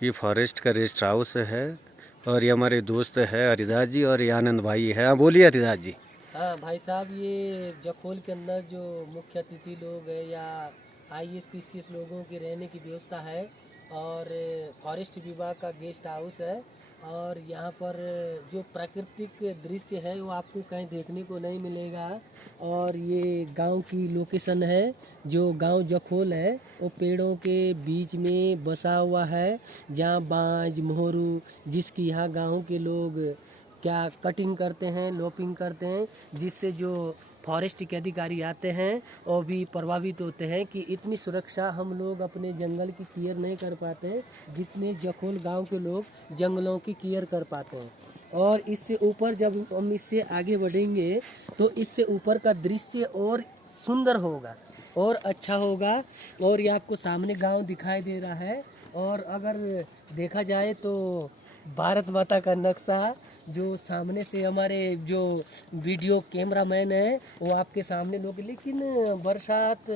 ये फॉरेस्ट का rest house है और ये हमारे दोस्त है हरिदास जी और ये आनंद भाई है। हाँ बोलिए हरिदास जी। हाँ भाई साहब, ये जखोल के अंदर जो मुख्य अतिथि लोग हैं या IAS PCS लोगों की रहने की व्यवस्था है और फॉरेस्ट विभाग का गेस्ट हाउस है। और यहाँ पर जो प्राकृतिक दृश्य है वो आपको कहीं देखने को नहीं मिलेगा। और ये गांव की लोकेशन है। जो गांव जखोल है वो पेड़ों के बीच में बसा हुआ है, जहाँ बांज मोहरू जिसकी यहाँ गांव के लोग क्या कटिंग करते हैं, लोपिंग करते हैं, जिससे जो फॉरेस्ट के अधिकारी आते हैं वो भी प्रभावित होते हैं कि इतनी सुरक्षा हम लोग अपने जंगल की केयर नहीं कर पाते जितने जखोल गांव के लोग जंगलों की केयर कर पाते हैं। और इससे ऊपर जब हम इससे आगे बढ़ेंगे तो इससे ऊपर का दृश्य और सुंदर होगा और अच्छा होगा। और ये आपको सामने गांव दिखाई दे रहा है। और अगर देखा जाए तो भारत माता का नक्शा जो सामने से हमारे जो वीडियो कैमरामैन है वो आपके सामने लोग, लेकिन बरसात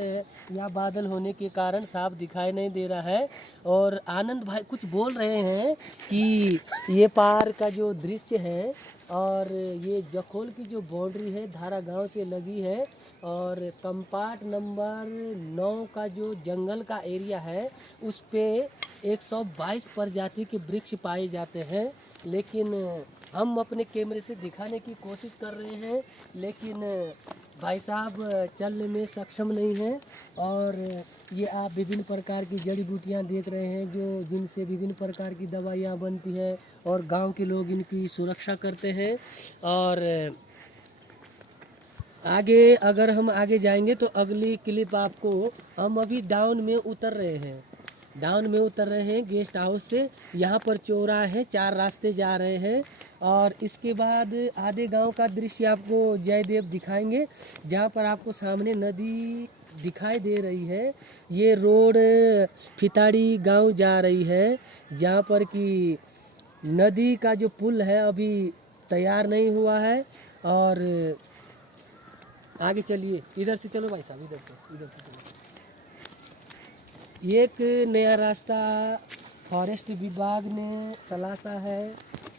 या बादल होने के कारण साफ दिखाई नहीं दे रहा है। और आनंद भाई कुछ बोल रहे हैं कि ये पार का जो दृश्य है और ये जखोल की जो बाउंड्री है धारा गांव से लगी है। और कंपार्ट नंबर 9 का जो जंगल का एरिया है उस पे 122 प्रजाति के वृक्ष पाए जाते हैं। लेकिन हम अपने कैमरे से दिखाने की कोशिश कर रहे हैं, लेकिन भाई साहब चलने में सक्षम नहीं हैं। और ये आप विभिन्न प्रकार की जड़ी बूटियां देख रहे हैं जो जिनसे विभिन्न प्रकार की दवाइयां बनती है और गांव के लोग इनकी सुरक्षा करते हैं। और आगे अगर हम आगे जाएंगे तो अगली क्लिप आपको, हम अभी डाउन में उतर रहे हैं, गेस्ट हाउस से। यहाँ पर चौराहा है, 4 रास्ते जा रहे हैं। और इसके बाद आधे गांव का दृश्य आपको जयदेव दिखाएंगे, जहाँ पर आपको सामने नदी दिखाई दे रही है। ये रोड फिताड़ी गांव जा रही है, जहाँ पर कि नदी का जो पुल है अभी तैयार नहीं हुआ है। और आगे चलिए, इधर से चलो भाई साहब, इधर से चलो। एक नया रास्ता फॉरेस्ट विभाग ने तलाशा है।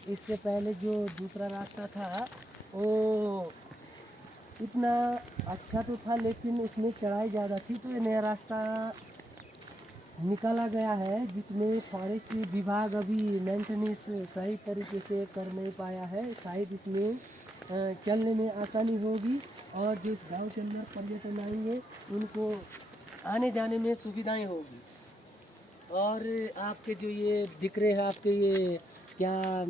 इससे पहले जो दूसरा रास्ता था वो इतना अच्छा तो था लेकिन उसमें चढ़ाई ज़्यादा थी, तो ये नया रास्ता निकाला गया है जिसमें फॉरेस्ट विभाग अभी मेंटेनेंस सही तरीके से कर नहीं पाया है। शायद इसमें चलने में आसानी होगी और जो इस गाँव के अंदर पर्यटन आएंगे उनको आने जाने में सुविधाएं होगी। और आपके जो ये दिख रहे हैं, आपके ये क्या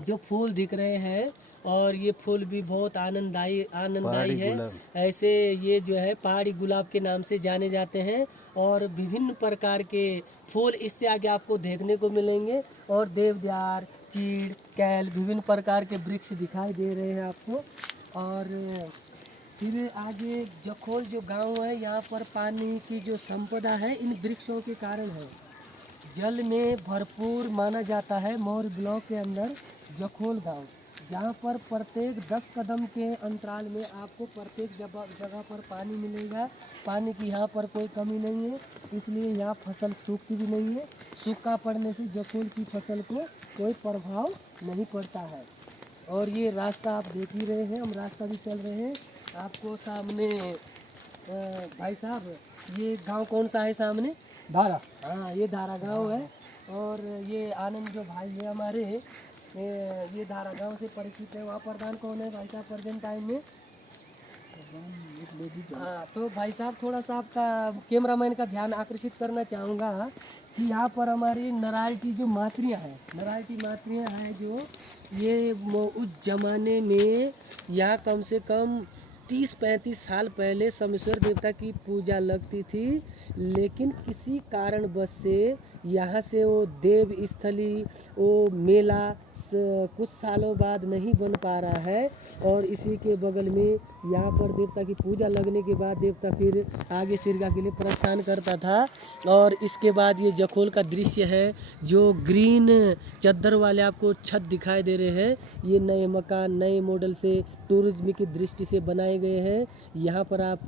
जो फूल दिख रहे हैं, और ये फूल भी बहुत आनंददायी है। ऐसे ये जो है पहाड़ी गुलाब के नाम से जाने जाते हैं। और विभिन्न प्रकार के फूल इससे आगे आपको देखने को मिलेंगे। और देवदार, चीड़, कैल, विभिन्न प्रकार के वृक्ष दिखाई दे रहे हैं आपको। और फिर आगे जखोल जो गांव है, यहाँ पर पानी की जो संपदा है इन वृक्षों के कारण है। जल में भरपूर माना जाता है मौर्य ब्लॉक के अंदर जखोल गांव, जहाँ पर प्रत्येक 10 कदम के अंतराल में आपको प्रत्येक जगह पर पानी मिलेगा। पानी की यहाँ पर कोई कमी नहीं है, इसलिए यहाँ फसल सूखती भी नहीं है। सूखा पड़ने से जखोल की फसल को कोई प्रभाव नहीं पड़ता है। और ये रास्ता आप देख ही रहे हैं, हम रास्ता भी चल रहे हैं आपको सामने। भाई साहब ये गांव कौन सा है सामने? धारा। हाँ, ये धारा गांव है। और ये आनंद जो भाई है हमारे, ये धारा गांव से परिचित है। वहाँ प्रधान कौन है भाई साहब प्रेजेंट टाइम में? हाँ, तो भाई साहब थोड़ा सा आपका कैमरामैन का ध्यान आकर्षित करना चाहूँगा कि यहाँ पर हमारी नरायटी जो मातरियाँ हैं जो ये उस जमाने में या कम से कम 30-35 साल पहले सोमेश्वर देवता की पूजा लगती थी, लेकिन किसी कारणवश से यहाँ से वो देव स्थली, वो मेला कुछ सालों बाद नहीं बन पा रहा है। और इसी के बगल में यहाँ पर देवता की पूजा लगने के बाद देवता फिर आगे सिरगा के लिए प्रस्थान करता था। और इसके बाद ये जखोल का दृश्य है, जो ग्रीन चद्दर वाले आपको छत दिखाई दे रहे हैं, ये नए मकान नए मॉडल से टूरिज्म की दृष्टि से बनाए गए हैं। यहाँ पर आप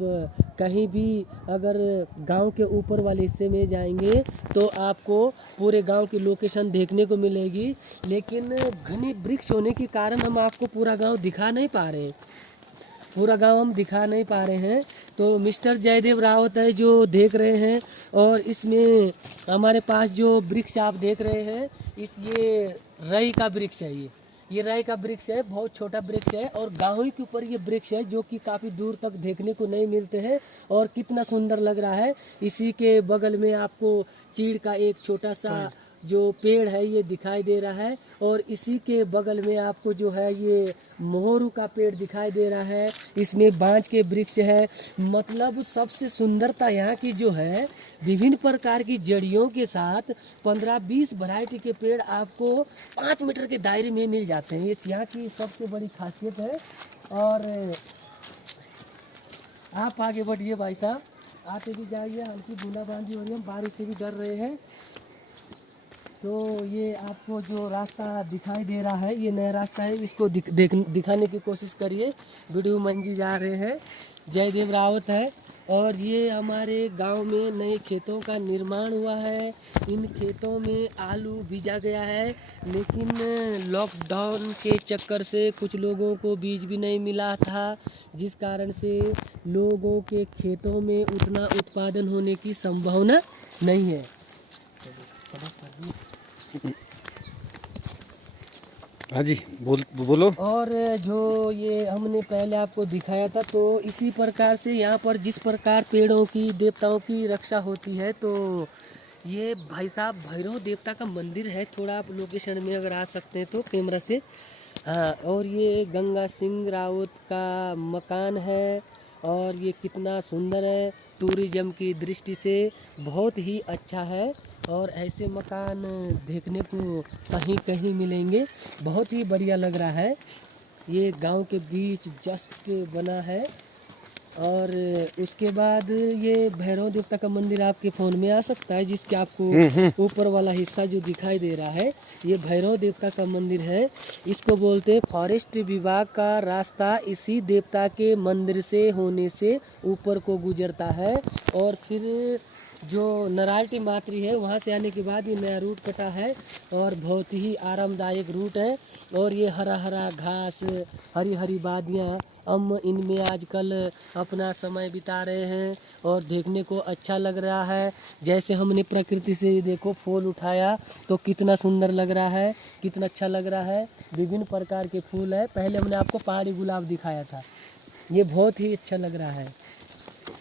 कहीं भी अगर गांव के ऊपर वाले हिस्से में जाएंगे तो आपको पूरे गांव की लोकेशन देखने को मिलेगी, लेकिन घने वृक्ष होने के कारण हम आपको पूरा गांव दिखा नहीं पा रहे हैं। पूरा गांव हम दिखा नहीं पा रहे हैं। तो मिस्टर जयदेव रावत है जो देख रहे हैं, और इसमें हमारे पास जो वृक्ष आप देख रहे हैं, ये रई का वृक्ष है। ये राई का वृक्ष है, बहुत छोटा वृक्ष है, और गांव ही के ऊपर ये वृक्ष है जो कि काफ़ी दूर तक देखने को नहीं मिलते हैं, और कितना सुंदर लग रहा है। इसी के बगल में आपको चीड़ का एक छोटा सा जो पेड़ है ये दिखाई दे रहा है, और इसी के बगल में आपको जो है ये मोहरू का पेड़ दिखाई दे रहा है। इसमें बांज के वृक्ष है। मतलब सबसे सुंदरता यहाँ की जो है, विभिन्न प्रकार की जड़ियों के साथ 15-20 वैरायटी के पेड़ आपको 5 मीटर के दायरे में मिल जाते हैं। ये यहाँ की सबसे बड़ी खासियत है। और आप आगे बढ़िए भाई साहब, आते भी जाइए। हल्की बूंदाबांदी हो रही है, हम बारिश से भी डर रहे हैं। तो ये आपको जो रास्ता दिखाई दे रहा है, ये नया रास्ता है, इसको दिखाने की कोशिश करिए। वीडियो मंजी जा रहे हैं, जयदेव रावत है। और ये हमारे गांव में नए खेतों का निर्माण हुआ है। इन खेतों में आलू बीजा गया है, लेकिन लॉकडाउन के चक्कर से कुछ लोगों को बीज भी नहीं मिला था, जिस कारण से लोगों के खेतों में उतना उत्पादन होने की संभावना नहीं है। हाँ जी, बोलो। और जो ये हमने पहले आपको दिखाया था, तो इसी प्रकार से यहाँ पर जिस प्रकार पेड़ों की देवताओं की रक्षा होती है, तो ये भाई साहब भैरव देवता का मंदिर है। थोड़ा आप लोकेशन में अगर आ सकते हैं तो कैमरा से। हाँ, और ये गंगा सिंह रावत का मकान है, और ये कितना सुंदर है, टूरिज्म की दृष्टि से बहुत ही अच्छा है। और ऐसे मकान देखने को कहीं कहीं मिलेंगे, बहुत ही बढ़िया लग रहा है। ये गांव के बीच जस्ट बना है। और उसके बाद ये भैरव देवता का मंदिर आपके फ़ोन में आ सकता है, जिसके आपको ऊपर वाला हिस्सा जो दिखाई दे रहा है, ये भैरव देवता का मंदिर है। इसको बोलते हैं फॉरेस्ट विभाग का रास्ता इसी देवता के मंदिर से होने से ऊपर को गुजरता है। और फिर जो नराल्टी मात्री है, वहाँ से आने के बाद ये नया रूट कटा है, और बहुत ही आरामदायक रूट है। और ये हरा हरा घास, हरी हरी वादियाँ, हम इनमें आजकल अपना समय बिता रहे हैं, और देखने को अच्छा लग रहा है। जैसे हमने प्रकृति से देखो फूल उठाया तो कितना सुंदर लग रहा है, कितना अच्छा लग रहा है। विभिन्न प्रकार के फूल है। पहले हमने आपको पहाड़ी गुलाब दिखाया था, ये बहुत ही अच्छा लग रहा है।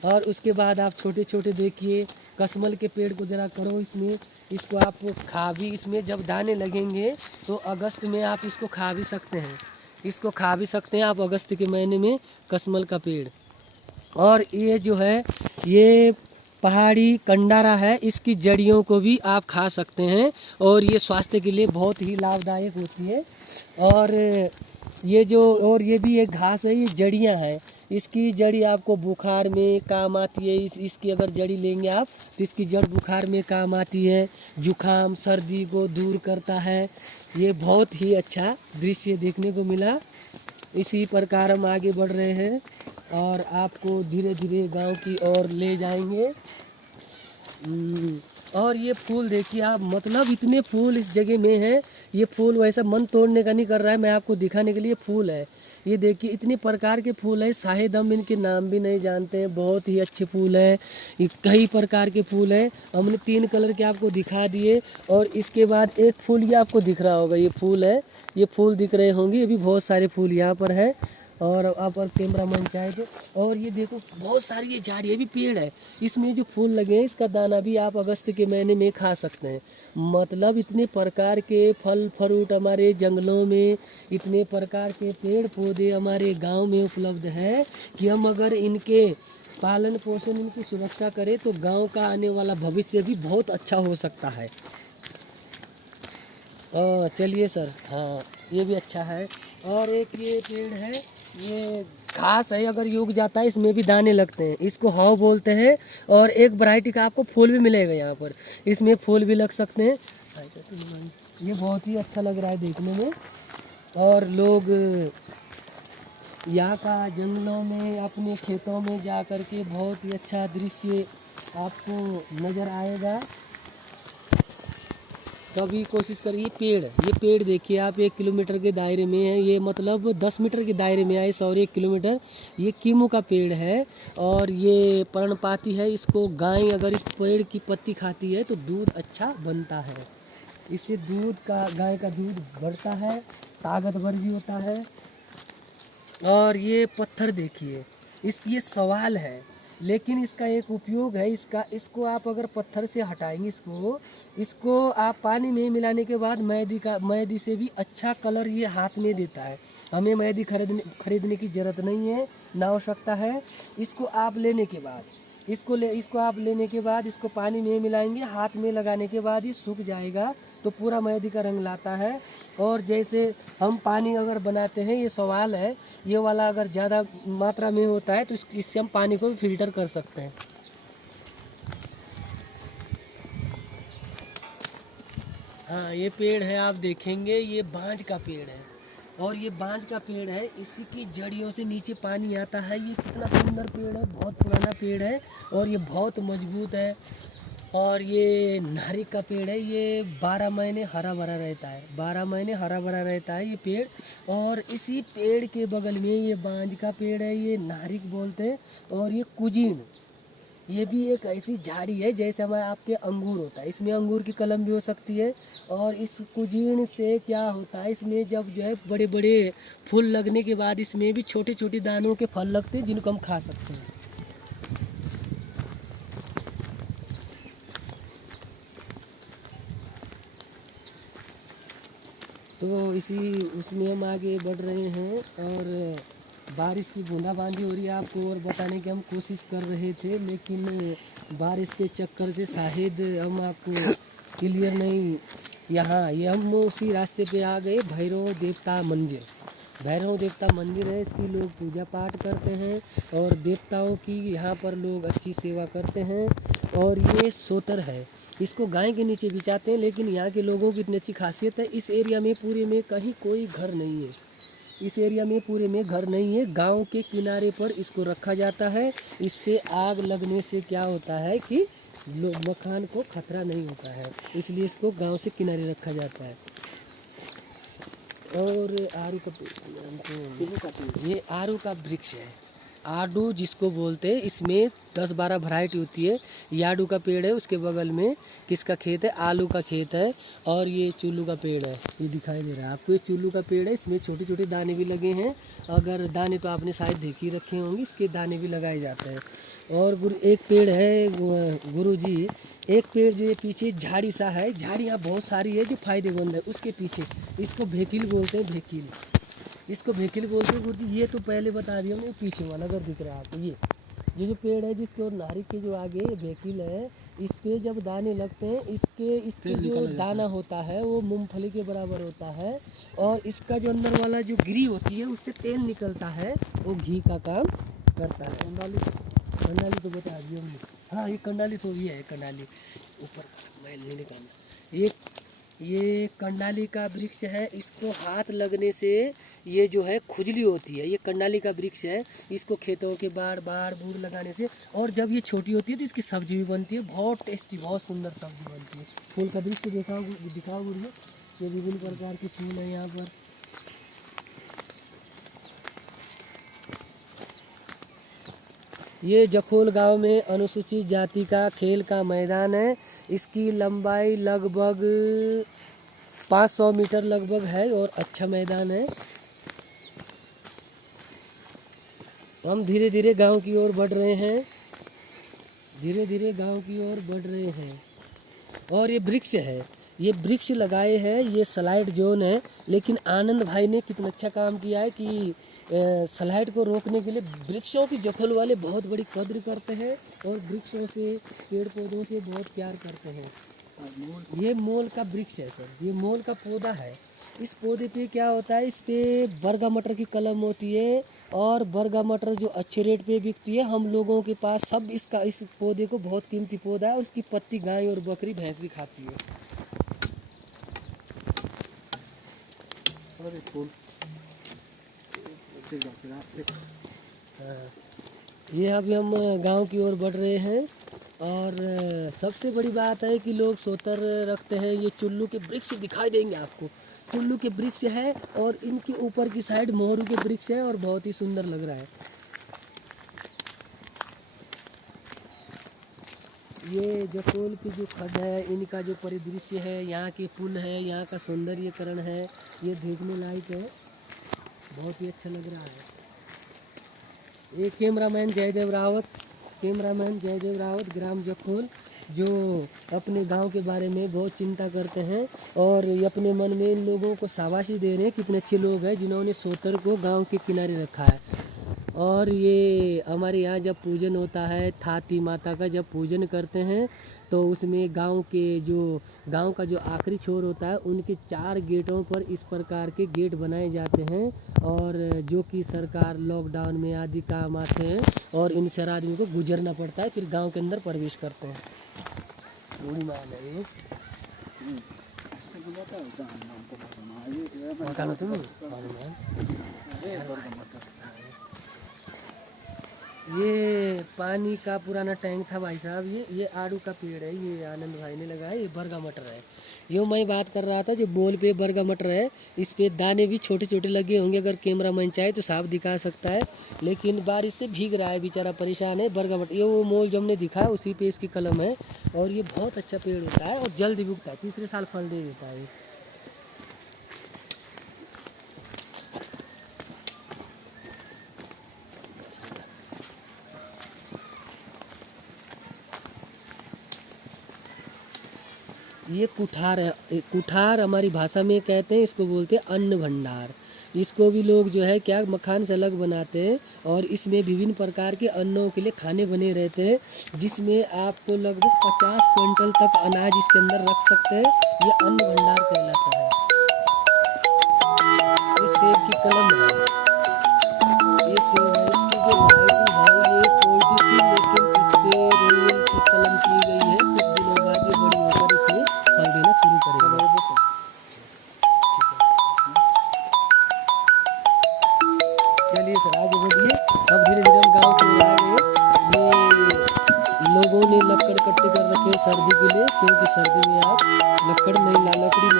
और उसके बाद आप छोटे छोटे देखिए कसमल के पेड़ को ज़रा करो इसमें, इसको आप खा भी, इसमें जब दाने लगेंगे तो अगस्त में आप इसको खा भी सकते हैं। इसको खा भी सकते हैं आप अगस्त के महीने में, कसमल का पेड़। और ये जो है ये पहाड़ी कंडारा है, इसकी जड़ियों को भी आप खा सकते हैं, और ये स्वास्थ्य के लिए बहुत ही लाभदायक होती है। और ये जो, और ये भी एक घास है, ये जड़ियां हैं। इसकी जड़ी आपको बुखार में काम आती है। इसकी अगर जड़ी लेंगे आप तो इसकी जड़ बुखार में काम आती है, जुखाम सर्दी को दूर करता है। ये बहुत ही अच्छा दृश्य देखने को मिला। इसी प्रकार हम आगे बढ़ रहे हैं और आपको धीरे धीरे गांव की ओर ले जाएंगे। और ये फूल देखिए आप, मतलब इतने फूल इस जगह में है। ये फूल वैसा मन तोड़ने का नहीं कर रहा है, मैं आपको दिखाने के लिए फूल है। ये देखिए इतने प्रकार के फूल है, शायद हम इनके नाम भी नहीं जानते हैं। बहुत ही अच्छे फूल है, कई प्रकार के फूल है। हमने 3 कलर के आपको दिखा दिए। और इसके बाद एक फूल ये आपको दिख रहा होगा, ये फूल है, ये फूल दिख रहे होंगे। ये भी बहुत सारे फूल यहाँ पर है, और आप पर कैमरा मन चाहे तो। और ये देखो बहुत सारी ये झाड़ी, ये भी पेड़ है, इसमें जो फूल लगे हैं इसका दाना भी आप अगस्त के महीने में खा सकते हैं। मतलब इतने प्रकार के फल फ्रूट हमारे जंगलों में, इतने प्रकार के पेड़ पौधे हमारे गांव में उपलब्ध है कि हम अगर इनके पालन पोषण, इनकी सुरक्षा करें तो गांव का आने वाला भविष्य भी बहुत अच्छा हो सकता है। चलिए सर, हाँ ये भी अच्छा है। और एक ये पेड़ है, ये घास है, अगर ये उग जाता है इसमें भी दाने लगते हैं, इसको हाव बोलते हैं। और एक वैरायटी का आपको फूल भी मिलेगा यहाँ पर, इसमें फूल भी लग सकते हैं। ये बहुत ही अच्छा लग रहा है देखने में। और लोग यहाँ का जंगलों में अपने खेतों में जा कर के बहुत ही अच्छा दृश्य आपको नज़र आएगा। कभी कोशिश करिए। ये पेड़ देखिए आप, 1 किलोमीटर के दायरे में है, ये मतलब 10 मीटर के दायरे में आए, सॉरी 1 किलोमीटर। ये कीमू का पेड़ है और ये पर्णपाती है। इसको गाय अगर इस पेड़ की पत्ती खाती है तो दूध अच्छा बनता है, इससे गाय का दूध बढ़ता है, ताकतवर भी होता है। और ये पत्थर देखिए, ये सवाल है, लेकिन इसका एक उपयोग है। इसको आप अगर पत्थर से हटाएंगे, इसको आप पानी में मिलाने के बाद मेहंदी से भी अच्छा कलर ये हाथ में देता है। हमें मेहंदी खरीदने की ज़रूरत नहीं है, ना आवश्यकता है। इसको आप लेने के बाद इसको पानी में मिलाएंगे, हाथ में लगाने के बाद ये सूख जाएगा तो पूरा मेहंदी का रंग लाता है। और जैसे हम पानी अगर बनाते हैं, ये सवाल है, ये वाला अगर ज़्यादा मात्रा में होता है तो इससे हम पानी को भी फिल्टर कर सकते हैं। हाँ, ये पेड़ है, आप देखेंगे ये बांज का पेड़ है। और ये बांज का पेड़ है, इसी की जड़ियों से नीचे पानी आता है। ये कितना सुंदर पेड़ है, बहुत पुराना पेड़ है और ये बहुत मजबूत है। और ये नारियल का पेड़ है, ये 12 महीने हरा भरा रहता है, 12 महीने हरा भरा रहता है ये पेड़। और इसी पेड़ के बगल में ये बांज का पेड़ है, ये नारियल बोलते हैं। और ये कुजीन, ये भी एक ऐसी झाड़ी है जैसे हमारे आपके अंगूर होता है, इसमें अंगूर की कलम भी हो सकती है। और इस कुजीन से क्या होता है, इसमें जब जो है बड़े बड़े फूल लगने के बाद इसमें भी छोटे छोटे दानों के फल लगते हैं जिनको हम खा सकते हैं। तो उसमें हम आगे बढ़ रहे हैं और बारिश की बूंदाबांदी हो रही है आपको और बताने की हम कोशिश कर रहे थे, लेकिन बारिश के चक्कर से शायद हम आपको क्लियर नहीं। ये हम उसी रास्ते पे आ गए, भैरव देवता मंदिर है। इसकी लोग पूजा पाठ करते हैं और देवताओं की यहाँ पर लोग अच्छी सेवा करते हैं। और ये सोतर है, इसको गाय के नीचे बिछाते हैं। लेकिन यहाँ के लोगों की इतनी अच्छी खासियत है, इस एरिया में पूरे में कहीं कोई घर नहीं है, गांव के किनारे पर इसको रखा जाता है। इससे आग लगने से क्या होता है कि मकान को खतरा नहीं होता है, इसलिए इसको गांव से किनारे रखा जाता है। और ये आरू का वृक्ष है, आडू जिसको बोलते हैं, इसमें 10-12 वैरायटी होती है। ये आडू का पेड़ है, उसके बगल में किसका खेत है, आलू का खेत है। और ये चुल्लू का पेड़ है, ये दिखाई दे रहा है आपको, ये चुल्लू का पेड़ है। इसमें छोटे छोटे दाने भी लगे हैं, अगर दाने तो आपने शायद देख ही रखे होंगे, इसके दाने भी लगाए जाते हैं। और एक पेड़ है गुरुजी, एक पेड़ जो ये पीछे झाड़ी सा है, झाड़ियाँ बहुत सारी है जो फायदेमंद है, उसके पीछे इसको भेकिल बोलते हैं, गुरुजी। ये तो पहले बता दिया हमने, पीछे वाला अगर दिख रहा है आपको, ये जो पेड़ है जिसके और नारियल के जो आगे भेकिल है, इस पे जब दाने लगते हैं, इसके जो दाना होता है वो मूंगफली के बराबर होता है। और इसका जो अंदर वाला जो गिरी होती है उससे तेल निकलता है, वो घी का काम करता है। कंडाली तो बता दिया हमने। हाँ, ये कंडाली तो ये है, कंडाली ऊपर मैल नहीं निकालना। ये कंडाली का वृक्ष है, इसको हाथ लगने से ये जो है खुजली होती है। ये कंडाली का वृक्ष है, इसको खेतों के बाढ़ बूढ़ लगाने से, और जब ये छोटी होती है तो इसकी सब्जी भी बनती है, बहुत टेस्टी, बहुत सुंदर सब्जी बनती है। फूल का वृक्ष दिखाओ गुरु, ये विभिन्न प्रकार के फूल है यहाँ पर। ये जखोल गांव में अनुसूचित जाति का खेल का मैदान है। इसकी लंबाई लगभग 500 मीटर लगभग है और अच्छा मैदान है। हम धीरे धीरे गांव की ओर बढ़ रहे हैं, और ये वृक्ष है, ये वृक्ष लगाए हैं, ये स्लाइड जोन है। लेकिन आनंद भाई ने कितना अच्छा काम किया है कि स्लाइड को रोकने के लिए वृक्षों की जखोल वाले बहुत बड़ी कद्र करते हैं और वृक्षों से, पेड़ पौधों से बहुत प्यार करते हैं। ये मोल का वृक्ष है सर, ये मोल का पौधा है। इस पौधे पे क्या होता है, इस पे बरगा मटर की कलम होती है और बरगा मटर जो अच्छे रेट पे बिकती है। हम लोगों के पास सब इस पौधे को बहुत कीमती पौधा है। उसकी पत्ती गाय और बकरी भैंस भी खाती है। हाँ, ये अभी हम गांव की ओर बढ़ रहे हैं और सबसे बड़ी बात है कि लोग सोतर रखते हैं। ये चुल्लू के वृक्ष दिखाई देंगे आपको, चुल्लू के वृक्ष है और इनके ऊपर की साइड मोहरू के वृक्ष है और बहुत ही सुंदर लग रहा है। ये जकोल की जो खड्ड है, इनका जो परिदृश्य है, यहाँ के पुल है, यहाँ का सौंदर्यकरण है, ये देखने लायक है, बहुत ही अच्छा लग रहा है। ये कैमरामैन जयदेव रावत ग्राम जखोल, जो अपने गांव के बारे में बहुत चिंता करते हैं और ये अपने मन में इन लोगों को शाबाशी दे रहे हैं। कितने अच्छे लोग हैं जिन्होंने सोतर को गांव के किनारे रखा है। और ये हमारे यहाँ जब पूजन होता है, थाती माता का जब पूजन करते हैं तो उसमें गांव का जो आखिरी छोर होता है, उनके 4 गेटों पर इस प्रकार के गेट बनाए जाते हैं और जो कि सरकार लॉकडाउन में आदि काम आते हैं और इन सारे आदमी को गुजरना पड़ता है, फिर गांव के अंदर प्रवेश करते हैं। बूढ़ी माँ है ये। मकान तुम ये पानी का पुराना टैंक था भाई साहब। ये आड़ू का पेड़ है, ये आनंद भाई ने लगाया। ये बरगा मटर है, यो मैं बात कर रहा था जो बोल पे बरगा मटर है। इस पे दाने भी छोटे छोटे लगे होंगे, अगर कैमरा मैन चाहे तो साफ दिखा सकता है, लेकिन बारिश से भीग रहा है, बेचारा परेशान है। बरगा मटर ये वो मोल जो हमने दिखा है उसी पे इसकी कलम है और ये बहुत अच्छा पेड़ होता है और जल्दी उगता है, तीसरे साल फल दे देता है। ये कुठार है, कुठार हमारी भाषा में कहते हैं, इसको बोलते हैं अन्न भंडार। इसको भी लोग जो है क्या मखान से अलग बनाते हैं और इसमें विभिन्न प्रकार के अन्नों के लिए खाने बने रहते हैं, जिसमें आपको लगभग 50 क्विंटल तक अनाज इसके अंदर रख सकते हैं। ये अन्न भंडार कहलाता है। ये सेब की कलम है, ये सेब है, इसकी जो वैरायटी है ये पोल्ट्री थी, लेकिन इस पे रोयल की कलम की गई है। कुछ दिनों बाद ये बड़ी होकर इसमें फल देना शुरू करेगा। चलिए सर आगे बढ़िए। अब धीरे धीरे हम गाँव की ओर आ गए। ये लोगों ने लकड़ इकट्ठे कर रखे सर्दी के लिए, क्योंकि सर्दी में आप लकड़ी नहीं ला सकते हैं।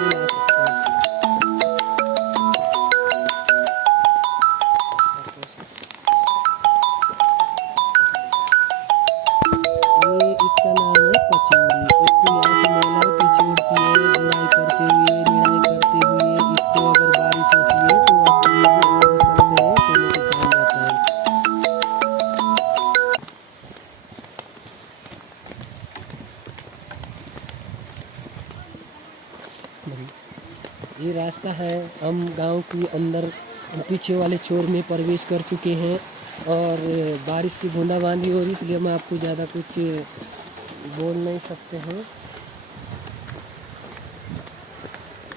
ये इसका नाम है कचौड़ी। इसको यहाँ की महिलाएं पिछोड़ती है, बुराई करते हुए, निराई करते हुए। इसको अगर बारिश होती है तो आप ये भी ओढ़ सकते हैं, सोने के काम जाता है। ये रास्ता है, हम गांव के अंदर पीछे वाले छोर में प्रवेश कर चुके हैं और बारिश की बूंदाबांदी हो रही, इसलिए हम आपको ज़्यादा कुछ बोल नहीं सकते हैं।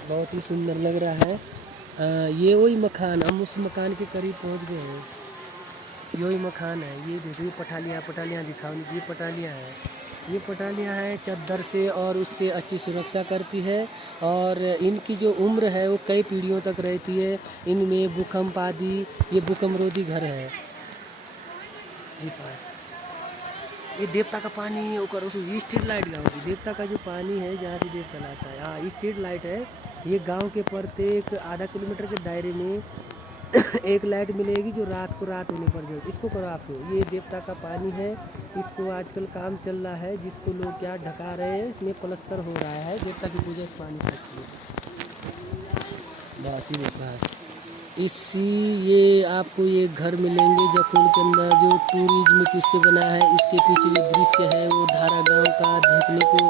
बहुत ही सुंदर लग रहा है। ये वही मकान, हम उस मकान के करीब पहुंच गए हैं। यही मकान है, ये देखिए पटालियाँ दिखाओ। ये पटालियाँ हैं, ये पटालियाँ हैं चद्दर से और उससे अच्छी सुरक्षा करती है और इनकी जो उम्र है वो कई पीढ़ियों तक रहती है। इनमें भूकंप आदि, ये भूकंपरोधी घर है। ये देवता का पानी होकर ये स्ट्रीट लाइट गाँव की देवता का जो पानी है जहाँ से देवता लाता है। हाँ, स्ट्रीट लाइट है। ये गांव के प्रत्येक आधा किलोमीटर के दायरे में एक लाइट मिलेगी जो रात होने पर जो इसको करो आप। ये देवता का पानी है, इसको आजकल काम चल रहा है, जिसको लोग क्या ढका रहे हैं, इसमें प्लस्तर हो रहा है। देवता की पूजा से पानी करती है। बस ये देखा ये आपको ये घर मिलेंगे जखोल के अंदर, जो टूरिज्म उससे बना है। इसके पीछे जो दृश्य है वो धारा गांव का देखने को